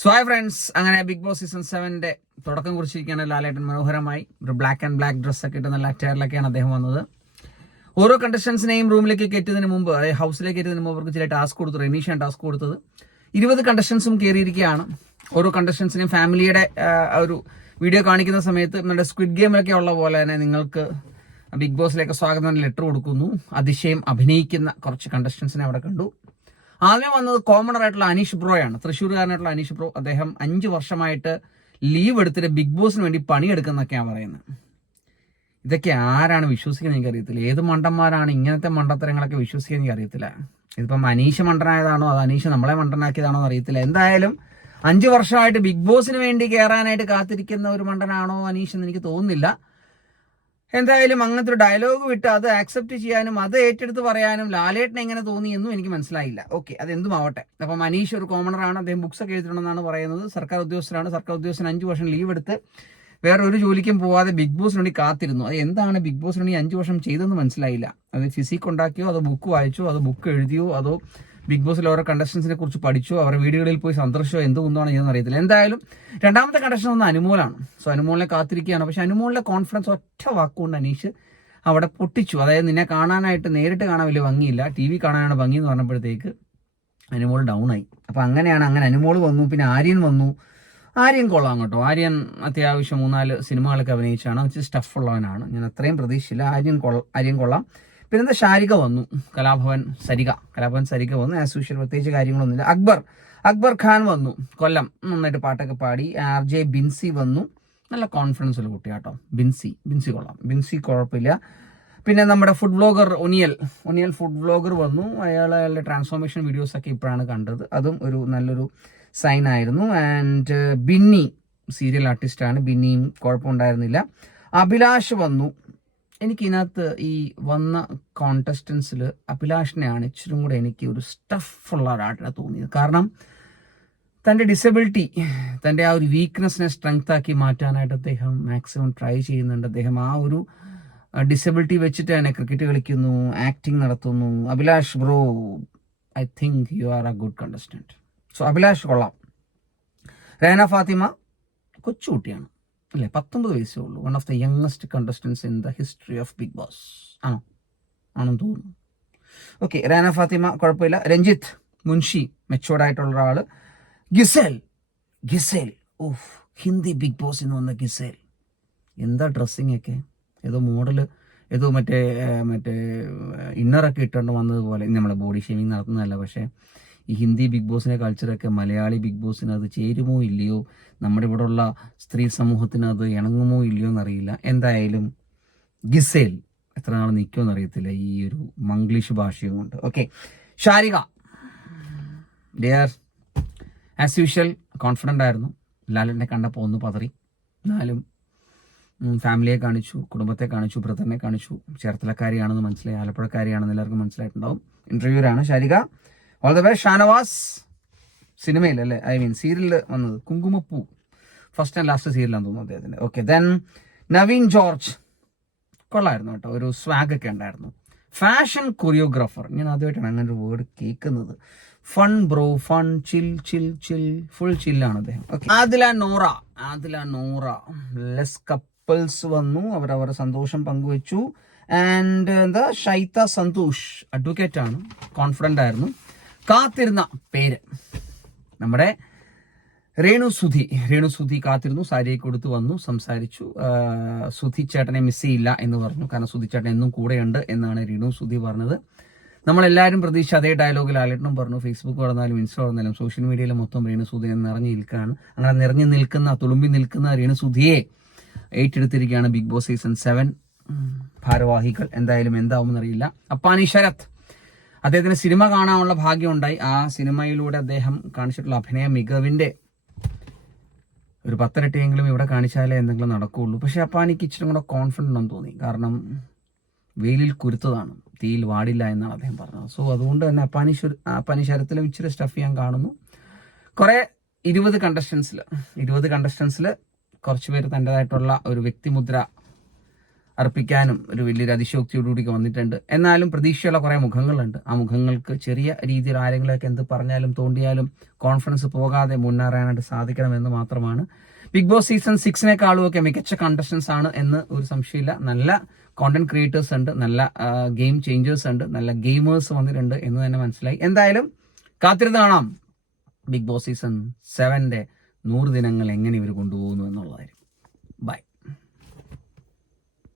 So hi friends അങ്ങനെ big boss season സെവന്റെ തുടക്കം കുറിച്ചിരിക്കുകയാണ് ലാലേട്ടൻ മനോഹരമായി. ഒരു ബ്ലാക്ക് ആൻഡ് ബ്ലാക്ക് ഡ്രസ്സൊക്കെ ഇട്ട് നല്ല അറ്റയറിലൊക്കെയാണ് അദ്ദേഹം വന്നത്. ഓരോ കണ്ടസ്റ്റൻസിനെയും റൂമിലേക്ക് കയറ്റുന്നതിന് മുമ്പ് അതായത് ഹൗസിലേക്ക് കയറ്റുന്നതിന് മുമ്പ് അവർക്ക് ചില ടാസ്ക് കൊടുത്തു റെനീഷാണ് ടാസ്ക് കൊടുത്തത്. ഇരുപത് കണ്ടസ്റ്റൻസും കയറിയിരിക്കുകയാണ്. ഓരോ കണ്ടസ്റ്റൻസിനെയും ഫാമിലിയുടെ ഒരു വീഡിയോ കാണിക്കുന്ന സമയത്ത് നമ്മുടെ സ്ക്വിഡ് ഗെയിമിലൊക്കെ ഉള്ള പോലെ തന്നെ നിങ്ങൾക്ക് ബിഗ് ബോസിലേക്ക് സ്വാഗതം ലെറ്റർ കൊടുക്കുന്നു. അതിശയം അഭിനയിക്കുന്ന കുറച്ച് കണ്ടസ്റ്റൻസിനെ അവിടെ കണ്ടു. ആദ്യം വന്നത് കോമണർ ആയിട്ടുള്ള അനീഷ് ബ്രോയാണ്. തൃശ്ശൂർകാരനായിട്ടുള്ള അനീഷ് ബ്രോ അദ്ദേഹം അഞ്ച് വർഷമായിട്ട് ലീവ് എടുത്തിട്ട് ബിഗ് ബോസിന് വേണ്ടി പണിയെടുക്കുന്നൊക്കെയാണ് പറയുന്നത്. ഇതൊക്കെ ആരാണ് വിശ്വസിക്കുന്നത് എനിക്ക് അറിയത്തില്ല ഏത് മണ്ടന്മാരാണ് ഇങ്ങനത്തെ മണ്ടത്തരങ്ങളൊക്കെ വിശ്വസിക്കുന്നത് എനിക്ക് അറിയത്തില്ല ഇതിപ്പം അനീഷ് മണ്ടനായതാണോ? അത് അനീഷ് നമ്മളെ മണ്ടനാക്കിയതാണോ എന്ന് അറിയത്തില്ല എന്തായാലും അഞ്ചു വർഷമായിട്ട് ബിഗ് ബോസിന് വേണ്ടി കയറാനായിട്ട് കാത്തിരിക്കുന്ന ഒരു മണ്ടനാണോ അനീഷ് എന്ന് എനിക്ക് തോന്നുന്നില്ല. എന്തായാലും അങ്ങനത്തെ ഒരു ഡയലോഗ് വിട്ട് അത് ആക്സെപ്റ്റ് ചെയ്യാനും അത് ഏറ്റെടുത്ത് പറയാനും ലാലേട്ടനെ എങ്ങനെ തോന്നി എന്നും എനിക്ക് മനസ്സിലായില്ല. ഓക്കെ അതെന്തും ആവട്ടെ അപ്പോൾ മനീഷ് ഒരു കോമണറാണ് അദ്ദേഹം ബുക്സ് ഒക്കെ എഴുതിയിട്ടുണ്ടെന്നാണ് പറയുന്നത്. സർക്കാർ ഉദ്യോഗസ്ഥരാണ് സർക്കാർ ഉദ്യോഗസ്ഥൻ അഞ്ച് വർഷം ലീവ് എടുത്ത് വേറെ ഒരു ജോലിക്കും പോവാതെ ബിഗ് ബോസിന് വേണ്ടി കാത്തിരുന്നു. അത് എന്താണ് ബിഗ് ബോസിന് വേണ്ടി അഞ്ച് വർഷം ചെയ്തതെന്ന് മനസ്സിലായില്ല. അത് ഫിസിക് ഉണ്ടാക്കിയോ അതോ ബുക്ക് വായിച്ചോ അതോ ബുക്ക് എഴുതിയോ അതോ ബിഗ് ബോസിൽ ഓരോ കണ്ടസ്റ്റൻസിനെ കുറിച്ച് പഠിച്ചോ അവരുടെ വീടുകളിൽ പോയി സന്ദർശിച്ചോ എന്തുകൊണ്ടാണ് ഞാൻ അറിയത്തില്ല. എന്തായാലും രണ്ടാമത്തെ കണ്ടസ്റ്റൻ ഒന്ന് അനുമോളാണ്. സോ അനുമോളിനെ കാത്തിരിക്കുകയാണ്. പക്ഷെ അനുമോളിന്റെ കോൺഫിഡൻസ് ഒറ്റ വാക്കുകൊണ്ട് അനീഷ് അവിടെ പൊട്ടിച്ചു. അതായത് നിന്നെ കാണാനായിട്ട് നേരിട്ട് കാണാൻ വലിയ ഭംഗിയില്ല. ടി വി കാണാനാണ് ഭംഗി എന്ന് പറഞ്ഞപ്പോഴത്തേക്ക് അനുമോൾ ഡൗൺ ആയി. അപ്പം അങ്ങനെയാണ് അങ്ങനെ അനുമോൾ വന്നു പിന്നെ ആര്യൻ വന്നു. ആര്യൻ കൊള്ളാം കേട്ടോ. ആര്യൻ അത്യാവശ്യം മൂന്നാൽ സിനിമകളൊക്കെ അഭിനയിച്ചാണ്. സ്റ്റഫ് ഉള്ളവനാണ്. ഞാൻ അത്രയും പ്രതീക്ഷിച്ചില്ല. ആര്യൻ കൊള്ള ആര്യൻ കൊള്ളാം. പിന്നെ എന്താ ശാരിക വന്നു. കലാഭവൻ സരിക. കലാഭവൻ സരിക വന്നു. ആസ് യൂഷ്വൽ പ്രത്യേകിച്ച് കാര്യങ്ങളൊന്നുമില്ല. അക്ബർ. അക്ബർ ഖാൻ വന്നു. കൊല്ലം. നന്നായിട്ട് പാട്ടൊക്കെ പാടി. ആർ ജെ ബിൻസി വന്നു. നല്ല കോൺഫിഡൻസ് ഉള്ള കുട്ടിയാട്ടോ. ബിൻസി. ബിൻസി കൊള്ളാം. ബിൻസി കുഴപ്പമില്ല. പിന്നെ നമ്മുടെ food vlogger Oneal. Oneal food vlogger വന്നു. അയാൾ അയാളുടെ ട്രാൻസ്ഫോർമേഷൻ വീഡിയോസ് ഒക്കെ ഇപ്പോഴാണ് കണ്ടത്. അതും ഒരു നല്ലൊരു സൈൻ ആയിരുന്നു. ആൻഡ് ബിന്നി സീരിയൽ ആർട്ടിസ്റ്റാണ് ബിന്നിയും കുഴപ്പമുണ്ടായിരുന്നില്ല. അഭിലാഷ് വന്നു. എനിക്ക് ഇതിനകത്ത് ഈ വന്ന കോണ്ടസ്റ്റൻസിൽ അഭിലാഷിനെയാണ് ഇച്ചിരി കൂടെ എനിക്ക് ഒരു സ്റ്റഫുള്ള ഒരാട്ടിനെ തോന്നിയത്. കാരണം തന്റെ ഡിസബിലിറ്റി തന്റെ ആ ഒരു വീക്ക്നെസ്സിനെ സ്ട്രെങ്ത് ആക്കി മാറ്റാനായിട്ട് അദ്ദേഹം മാക്സിമം ട്രൈ ചെയ്യുന്നുണ്ട്. അദ്ദേഹം ആ ഒരു ഡിസബിലിറ്റി വെച്ചിട്ട് തന്നെ ക്രിക്കറ്റ് കളിക്കുന്നു ആക്ടിങ് നടത്തുന്നു. Abhilash bro I think you are a good contestant so Abhilash കൊള്ളാം. റേന ഫാത്തിമ കൊച്ചുകുട്ടിയാണ്. അല്ലേ? പത്തൊമ്പത് വയസ്സേ ഉള്ളൂ. One of the youngest contestants in the history of Bigg Boss ആണോ? ആണെന്ന് തോന്നുന്നു. ഓക്കെ റാന ഫാത്തിമ കുഴപ്പമില്ല. രഞ്ജിത്ത് മുൻഷി മെച്ചുവേർഡ് ആയിട്ടുള്ള ഒരാൾ. Gisele Gisele. Of Hindi Bigg Boss എന്ന് വന്ന ഗിസേൽ. എന്താ ഡ്രസ്സിങ് ഒക്കെ? ഏതോ മോഡൽ ഏതോ മറ്റേ മറ്റേ ഇന്നറൊക്കെ ഇട്ടുകൊണ്ട് വന്നതുപോലെ നമ്മളെ ബോഡി ഷേമിങ് നടത്തുന്നതല്ല പക്ഷേ ഈ ഹിന്ദി ബിഗ് ബോസിന്റെ കൾച്ചറൊക്കെ മലയാളി ബിഗ് ബോസിന് അത് ചേരുമോ ഇല്ലയോ? നമ്മുടെ ഇവിടെ ഉള്ള സ്ത്രീ സമൂഹത്തിന് അത് ഇണങ്ങുമോ ഇല്ലയോ എന്നറിയില്ല. എന്തായാലും ഗിസേൽ എത്ര നാൾ നിൽക്കുമെന്ന് അറിയത്തില്ല ഈ ഒരു മംഗ്ലീഷ് ഭാഷയും കൊണ്ട്. Okay Sharika dear as usual confident ആയിരുന്നു. ലാലിനെ കണ്ടപ്പോൾ ഒന്ന് പതറി. എന്നാലും ഫാമിലിയെ കാണിച്ചു കുടുംബത്തെ കാണിച്ചു ബ്രദറിനെ കാണിച്ചു. ചേർത്തലക്കാരിയാണെന്ന് മനസ്സിലായി ആലപ്പുഴക്കാരിയാണെന്ന് എല്ലാവർക്കും മനസ്സിലായിട്ടുണ്ടാവും. ഇന്റർവ്യൂരാണ് Sharika. All the best Shanavas സിനിമയിൽ അല്ലേ ഐ മീൻ സീരിയലിൽ വന്നത്. കുങ്കുമപ്പൂ. ഫസ്റ്റ് ആൻഡ് ലാസ്റ്റ് സീരിയലാണ് തോന്നുന്നു അദ്ദേഹത്തിന്റെ. Okay then Naveen George. കൊള്ളായിരുന്നു കേട്ടോ. ഒരു സ്വാഗ് ഒക്കെ ഉണ്ടായിരുന്നു. ഫാഷൻ കൊറിയോഗ്രാഫർ ഞാൻ ആദ്യമായിട്ടാണ് അങ്ങനെ ഒരു വേർഡ് കേൾക്കുന്നത് fun bro fun chill chill chill full ചില്ലാണ് അദ്ദേഹം. Adhila Nora. Adhila Nora. Les couples വന്നു. അവർ അവരുടെ സന്തോഷം പങ്കുവച്ചു. ആൻഡ് എന്താ? ഷൈത്ത സന്തോഷ്. അഡ്വക്കേറ്റ് ആണ്. കോൺഫിഡന്റ് ആയിരുന്നു. കാത്തിരുന്ന പേര്. നമ്മുടെ രേണു സുധി. രേണു സുധി കാത്തിരുന്നു സാരിയെ കൊടുത്ത് വന്നു സംസാരിച്ചു. സുധി ചേട്ടനെ മിസ് ചെയ്യില്ല എന്ന് പറഞ്ഞു. കാരണം സുധി ചേട്ടൻ എന്നും കൂടെയുണ്ട് എന്നാണ് രേണു സുധി പറഞ്ഞത്. നമ്മളെല്ലാവരും പ്രതീക്ഷ അതേ ഡയലോഗിൽ ആലിട്ടനും പറഞ്ഞു. ഫേസ്ബുക്ക് പറഞ്ഞാലും ഇൻസ്റ്റ പറഞ്ഞാലും സോഷ്യൽ മീഡിയയിൽ മൊത്തം രേണു സുധിയെ നിറഞ്ഞു നിൽക്കുകയാണ്. അങ്ങനെ നിറഞ്ഞു നിൽക്കുന്ന തുളുമ്പി നിൽക്കുന്ന രേണു സുധിയെ ഏറ്റെടുത്തിരിക്കുകയാണ് ബിഗ് ബോസ് സീസൺ സെവൻ ഭാരവാഹികൾ എന്തായാലും എന്താവുമെന്നറിയില്ല. അപ്പാനി ശരത്. അദ്ദേഹത്തിന് സിനിമ കാണാനുള്ള ഭാഗ്യമുണ്ടായി. ആ സിനിമയിലൂടെ അദ്ദേഹം കാണിച്ചിട്ടുള്ള അഭിനയ മികവിന്റെ ഒരു പത്തരട്ടിയെങ്കിലും ഇവിടെ കാണിച്ചാലേ എന്തെങ്കിലും നടക്കുകയുള്ളൂ. പക്ഷെ അപ്പാനിക്ക് ഇച്ചിരി കൂടെ കോൺഫിഡന്റ് ഒന്നും തോന്നി. കാരണം വെയിലിൽ കുരുത്തതാണ്. തീയിൽ വാടില്ല എന്നാണ് അദ്ദേഹം പറഞ്ഞത്. സോ അതുകൊണ്ട് തന്നെ അപ്പാനി ശുര- അപ്പാനി ശരത്തിലും ഇച്ചിരി സ്റ്റഫ് ഞാൻ കാണുന്നു. കുറേ ഇരുപത് കണ്ടസ്റ്റൻസിൽ ഇരുപത് കണ്ടസ്റ്റൻസിൽ കുറച്ച് പേര് തന്റെതായിട്ടുള്ള ഒരു വ്യക്തിമുദ്ര അർപ്പിക്കാനും ഒരു വലിയൊരു അതിശോക്തിയോടുകൂടി വന്നിട്ടുണ്ട്. എന്നാലും പ്രതീക്ഷയുള്ള കുറേ മുഖങ്ങളുണ്ട്. ആ മുഖങ്ങൾക്ക് ചെറിയ രീതിയിൽ ആരെങ്കിലുമൊക്കെ എന്ത് പറഞ്ഞാലും തോണ്ടിയാലും കോൺഫിഡൻസ് പോകാതെ മുന്നേറാനായിട്ട് സാധിക്കണമെന്ന് മാത്രമാണ്. ബിഗ് ബോസ് സീസൺ സിക്സിനേക്കാളും ഒക്കെ മികച്ച കണ്ടസ്റ്റൻസ് ആണ് എന്ന് ഒരു സംശയമില്ല. നല്ല കോണ്ടന്റ് ക്രിയേറ്റേഴ്സ് ഉണ്ട് നല്ല ഗെയിം ചേഞ്ചേഴ്സ് ഉണ്ട് നല്ല ഗെയിമേഴ്സ് വന്നിട്ടുണ്ട് എന്ന് തന്നെ മനസ്സിലായി. എന്തായാലും കാത്തിരുന്ന് കാണാം. ബിഗ് ബോസ് സീസൺ സെവന്റെ നൂറ് ദിനങ്ങൾ എങ്ങനെ ഇവർ കൊണ്ടുപോകുന്നു ബൈ